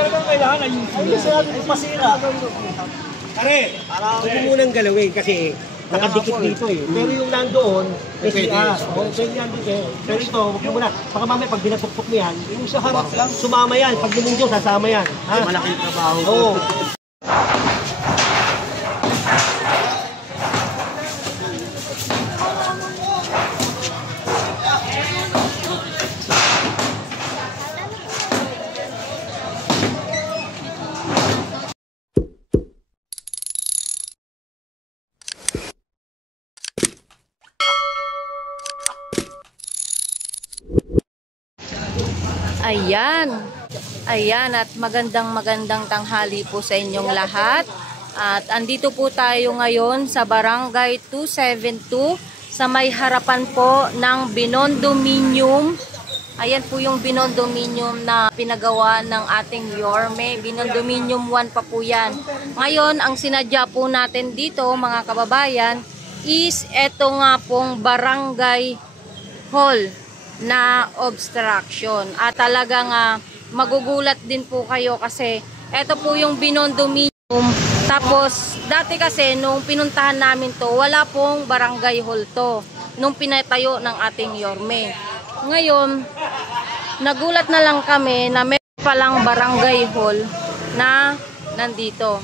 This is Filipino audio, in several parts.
talagang kailangan ayusin. Ayusin natin kung masira. Pare, huwag mo munang galawin kasi nakadikit dito eh. Pero yung nandoon, SDR. Pwede yan dito eh. Pero ito, huwag mo muna. Baka mamaya pag binasukpok mo yan, yung sa harap lang, sumama yan. Pag lumingyo, sasama yan. Malaking trabaho. Oo. Ayan at magandang tanghali po sa inyong lahat. At andito po tayo ngayon sa Barangay 272 sa may harapan po ng Binondominium. Ayan po yung Binondominium na pinagawa ng ating Yorme. Binondominium 1 pa po yan. Ngayon, ang sinadya po natin dito mga kababayan is eto nga pong barangay hall na obstruction. At talagang magugulat din po kayo kasi ito po yung Binondominium. Tapos dati kasi nung pinuntahan namin to, wala pong barangay hall to nung pinatayo ng ating Yorme. Ngayon, nagulat na lang kami na may palang barangay hall na nandito.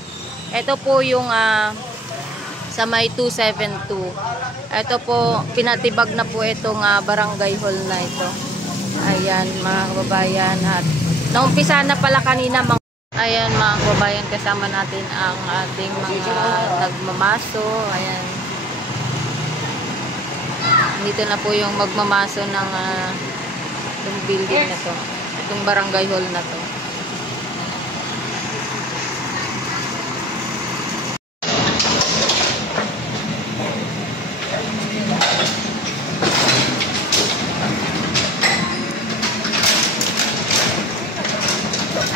Ito po yung sa may 272. Ito po, pinatibag na po itong barangay hall na ito. Ayan mga kababayan. At naumpisa na pala kanina ayan mga kababayan, kasama natin ang ating mga nagmamaso. Ayan. Dito na po yung magmamaso ng itong building na to. Itong barangay hall na to.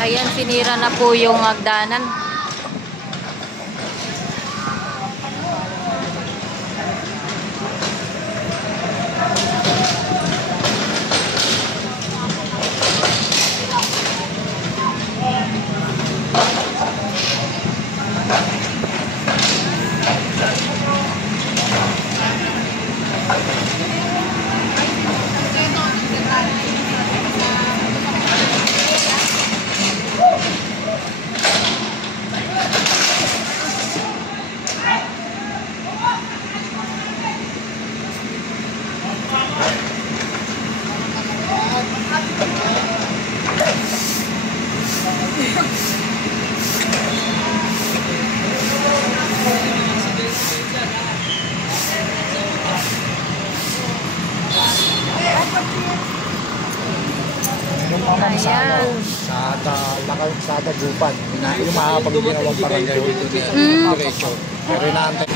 Ayan, sinira na po yung hagdanan. Ayan. Sa Tagupan. Yung makakapag-ginawang barangay hall diretso. Pero inaantay.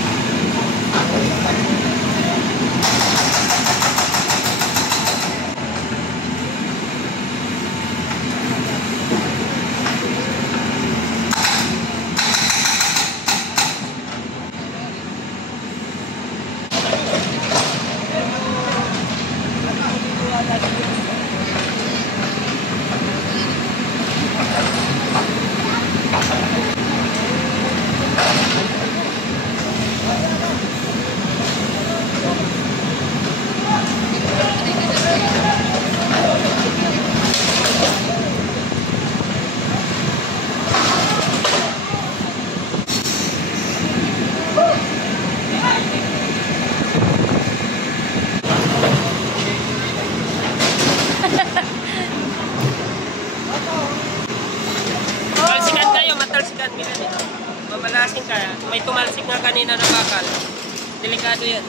Mamalasin ka. May tumalsik nga kanina na bakal. Delikado yan.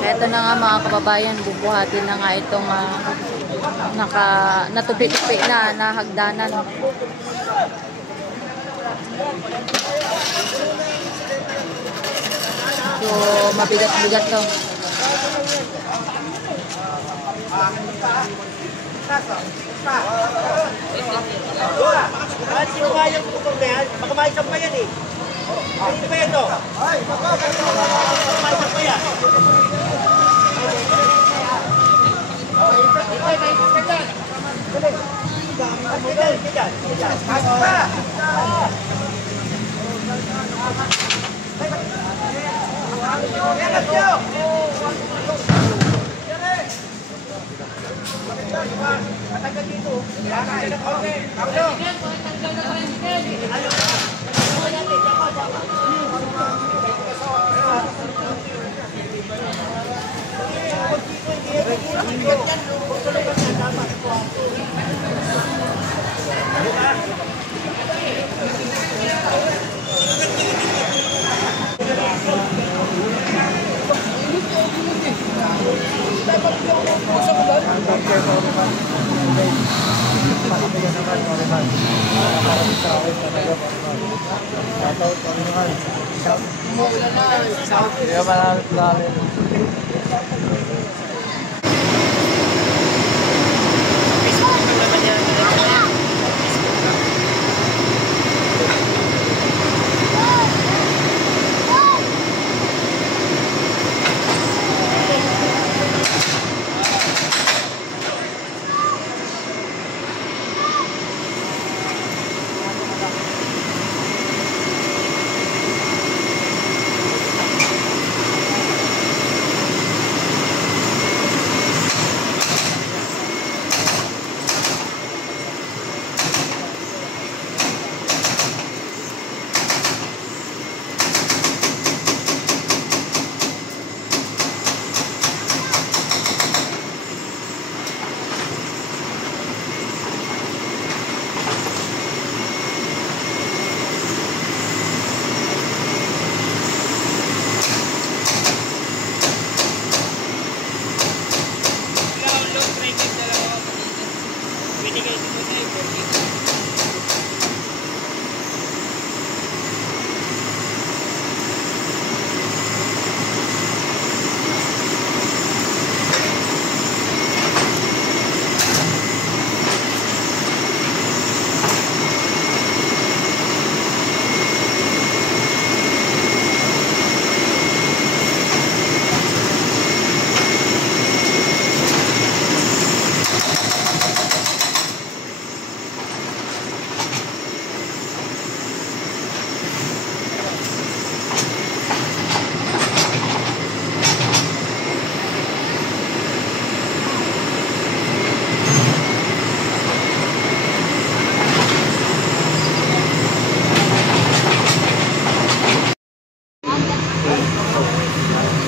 Ito na nga mga kababayan, bubuhatin na nga itong natupi-tupi na hagdanan. So, mabigat-bigat to. Bakit sinumayang putong na yan? Baka maisang pa yan eh. Ano ba yan to? Baka maisang pa yan.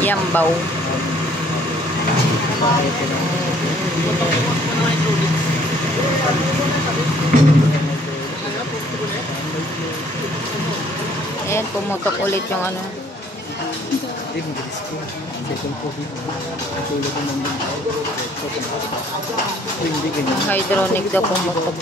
Yambaw. Ayan, pumutok ulit yung ano. Hydronic daw pumutok.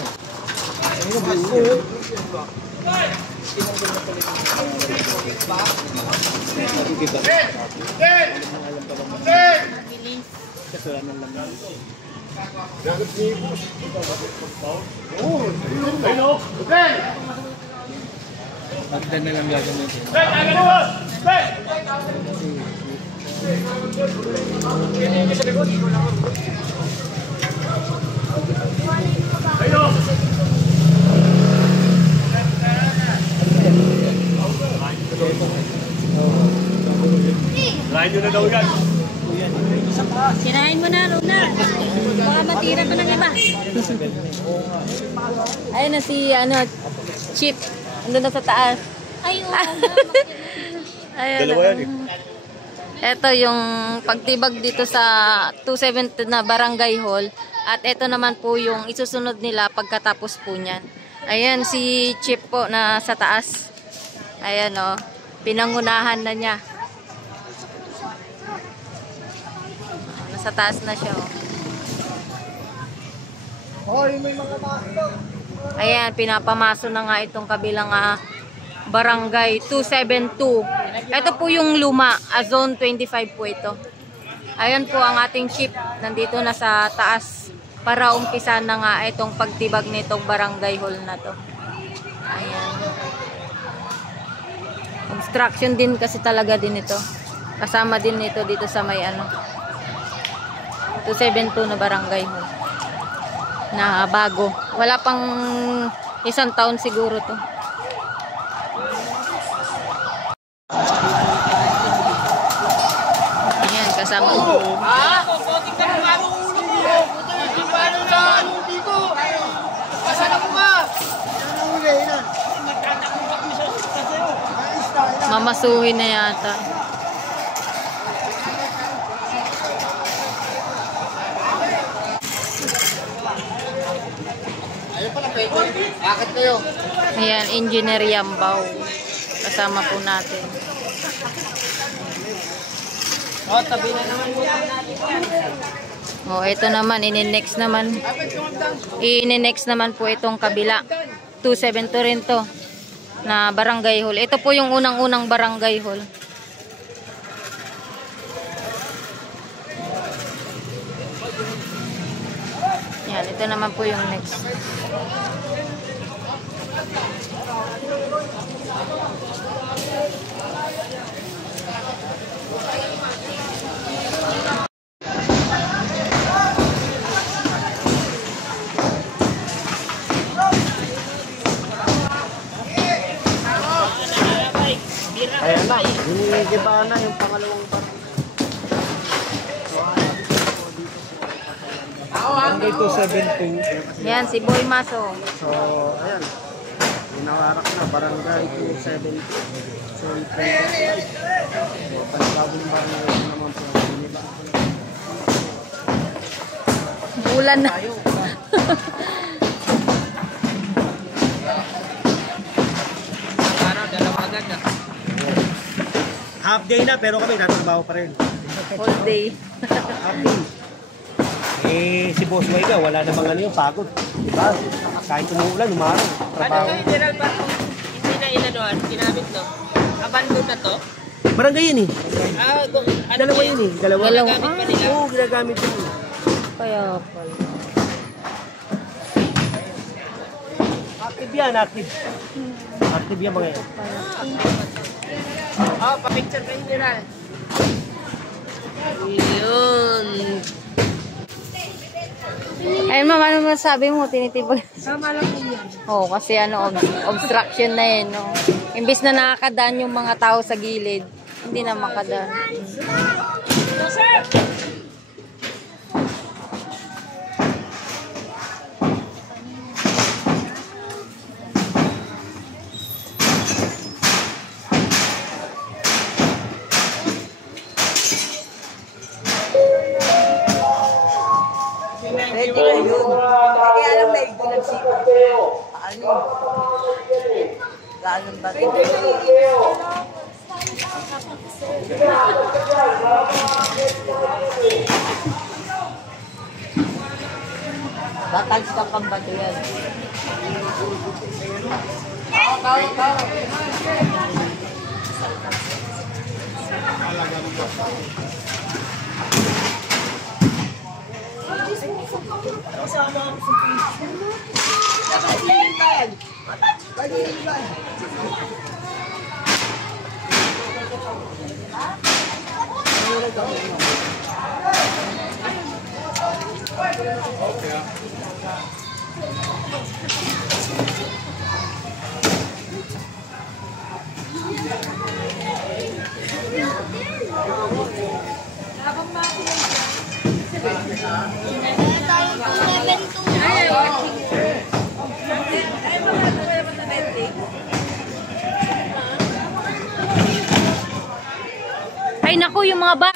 Magdan na lang gagawin. Sinahin mo na, Rona. Baka matira pa ng iba. Ayun na si, Chip. Andun na sa taas. Ay, dalawa yan eh. Ito yung pagtibag dito sa 270 na Barangay Hall. At ito naman po yung isusunod nila pagkatapos po niyan. Ayan si Chip po na sa taas. Ayan o. Pinangunahan na niya. Nasa taas na siya o. Ayan, pinapamaso na nga itong kabilang Barangay 272. Ito po yung luma, Zone 25 po ito. Ayan po ang ating Chip. Nandito na sa taas para umpisa na nga itong pagtibag nitong Barangay Hall na to. Ayan. Construction din kasi talaga din ito. Kasama din ito dito sa may 272 na Barangay Hall. Na bago. Wala pang isang taon siguro to. Ayan, kasama ko. Kukutik ka ng mga ulo mo! Paano na? Dito! Kasana mo nga! Mamasuhin na yata. Ayun pala, pwede. Akit kayo. Ayan, Engineer Yambaw. Kasama po natin. Tabi na naman muna natin yan. Ito naman, ini-next naman po itong kabila. 272 rin to na Barangay Hall. Ito po yung unang-unang Barangay Hall. Yan, ito naman po yung next. Ayan na, hinigiba na yung pangalawang barangay. Barangay 272. Yan, si Boy Maso. So, ayan. Inawarak na, Barangay 272. So, panibagong barangay naman po. Bulan na. Araw, dalawa agad na. Half day na, pero kami natatrabaho pa rin. Whole day. Half day. Si Boss Waiga, wala namang yung pagod. Diba? Kahit umuulan, umaraw. Ano Trabaho. kayo, General, ba? Hindi na inanuan, ginamit, no? Abandon na to? Barangay yun eh. Dalawa yun eh. Dalawa. Ginagamit pa nila? Oo, ginagamit yun. Kaya pala. Active yan, active. Active yan mga yan. Pa-picture kayo, General. Yun. Ayun, ma'am, ano masabi mo? Tinitibag. Tama lang po yan. Oo, kasi obstruction na yun. No? Imbis na nakakadaan yung mga tao sa gilid, hindi na makadaan. Ready na yun. Kaya alam na ito lang siya. Ano? Gaano ba ito? Batag sa pambato yan. Kasama ako sa Ay naku, yung mga ba...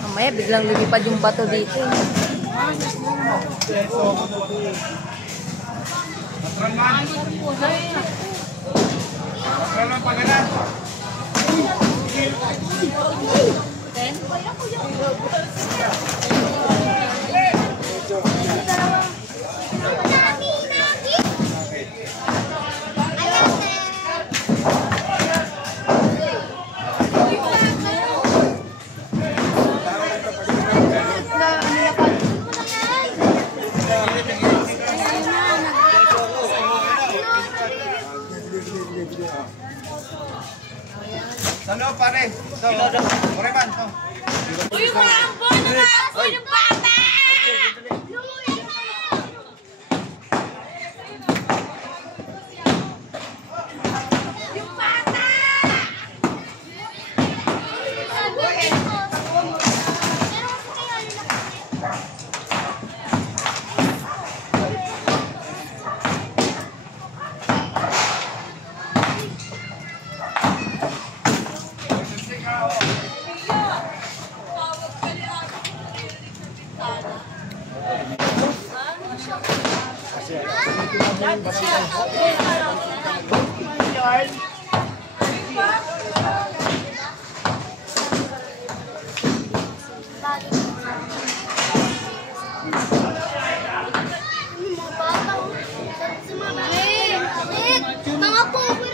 Mamaya biglang lumipad yung bato dito. Salo pare. Pare man. Uy, mga ambon na ako ng bata! Yung bata! Mga power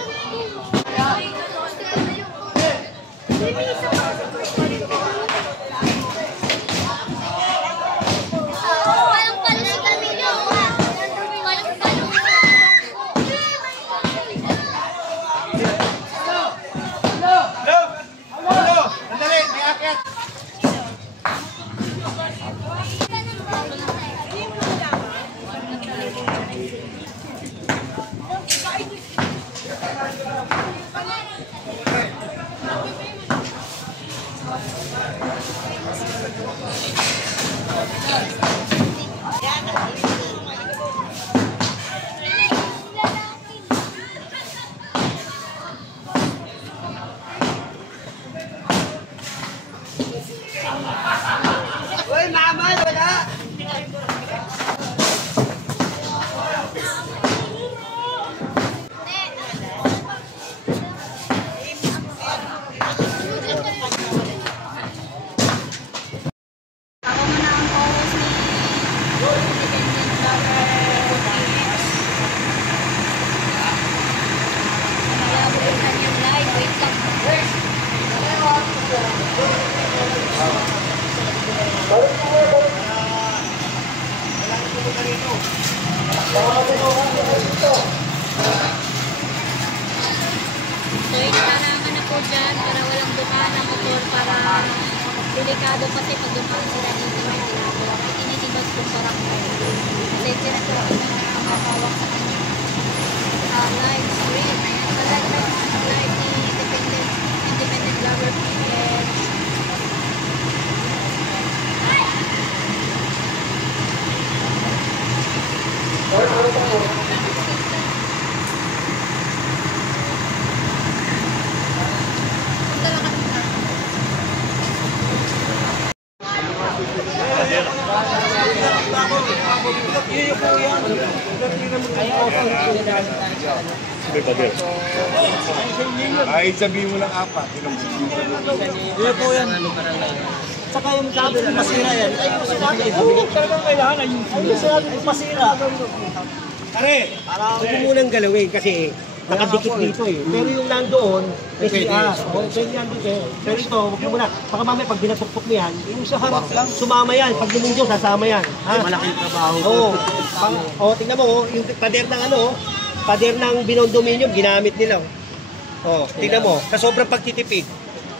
So, inarangan na po dyan para walang dumaan ang motor para delikado kasi pag dumaan sila dito may ginagawa. Initibas kong barangay. Kasi sila po ang nakakawak sa kanya. Kahit sabihin mo lang apat. Yun po yan. Saka yung sabi ng masira yan. Ay, yung sinabi. Talagang kailangan. Ay, yung sinabi ng masira. Pare, huwag mo munang galawin kasi nakadikit dito eh. Pero yung nandoon, SCR. Pwede yan dito eh. Pero ito, huwag mo muna. Baka mamaya pag binatupok mo yan, yung sa harap lang, sumama yan. Pag lumungyo, sasama yan. Ha? Malaking trabaho. Oo. Tingnan mo, yung pader ng pader ng binondominium, ginamit nila. Tingnan mo, sa sobrang pagtitipid,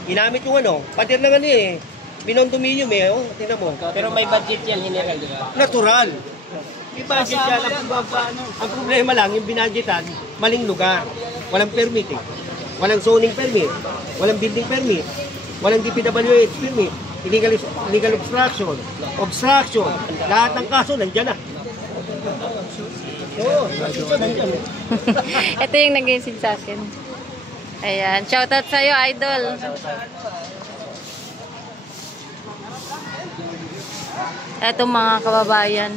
ginamit yung pader ng binondominium eh. Tingnan mo. Pero may budget yan, General, di ba? Natural. May budget yan. Ang problema lang, yung binadgetan, maling lugar. Walang permit eh. Walang zoning permit. Walang building permit. Walang DPWH permit. Illegal obstruction. Lahat ng kaso, nandyan na. Oo, nandyan eh. Ito yung nag-message sa akin. Ayan, shoutout sa'yo, idol. Ito mga kababayan,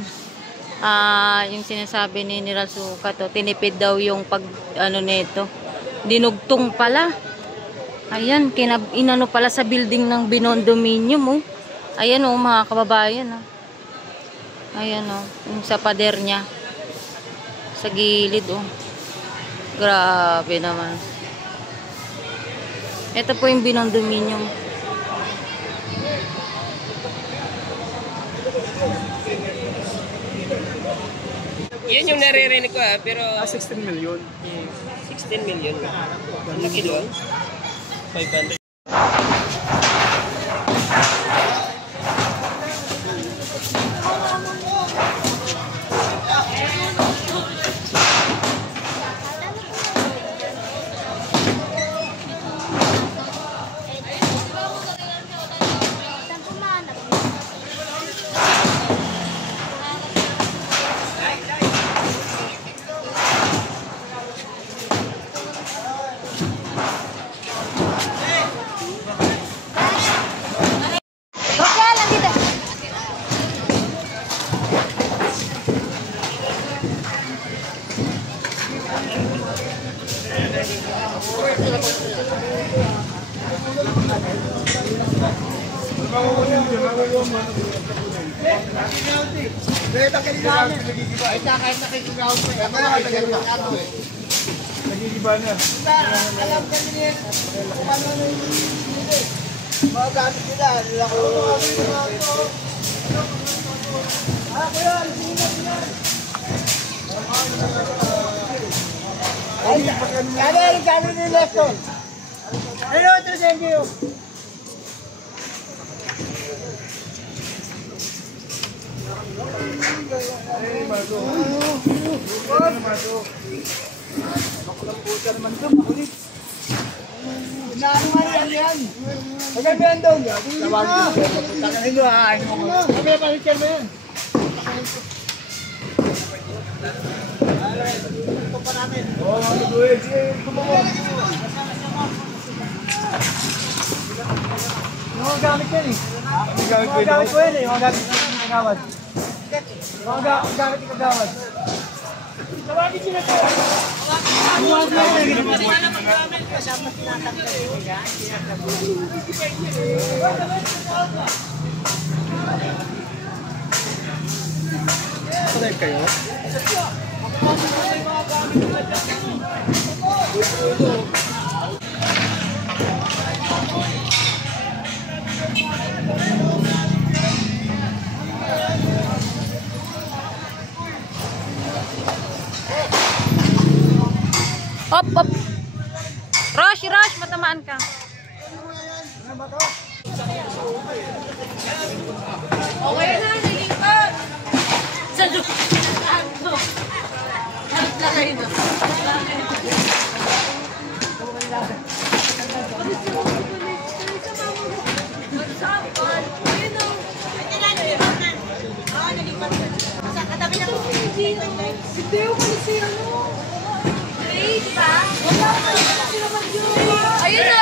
yung sinasabi ni General Sukat, tinipid daw yung nito. Dinugtong pala. Ayan, inano pala sa building ng binondominium. Ayan mga kababayan. Ayan yung sa pader niya. Sa gilid Grabe naman. Ito po yung binondominium. Yan yung naririnig ko pero... 16 million. 16 million. Ano kilo? 500. Nagigiba na. Alam ka nila paano mga gamit nila. Kano ni Leston? Ano ito sa inyo? Yan. Magandang daw niya. Tawag ko. Takanin nyo ha. Kami palitan mo yan. Ito pa natin. Oo, mga duwid. Tumawag. Yung mga gamit yan eh. Yung mga gamit ko yan eh. Yung mga gamit ng kagawad. Yung mga gamit ng kagawad. Tawagin sila ko. Sunod kayo? Op, op. Rush, matamaan ka. Okay na, nilipat. Sa harap na kayo na. Si Teo kasi ano? Diba? Wala ka naman sila mag-join. Ayun na!